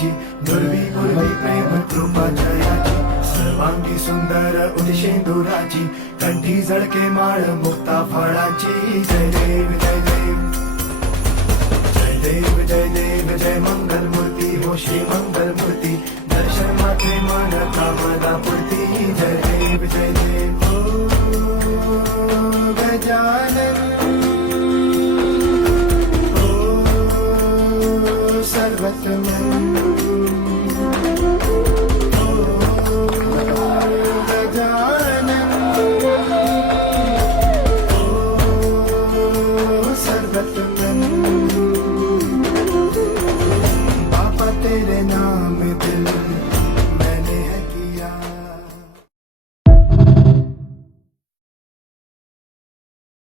जयाची, दुर्वी पूर्वी प्रेम कृपा जयाची, सर्वांगी सुंदर उदिशेंदुराची, कंठी झळके माळ मुक्ता फळाची. जय देव जय देव जय देव जय देव जय मंगल मूर्ती हो श्री मंगल मूर्ती, दर्शन मात्रे मन कामना पूर्ती. जय देव जय देव गजानन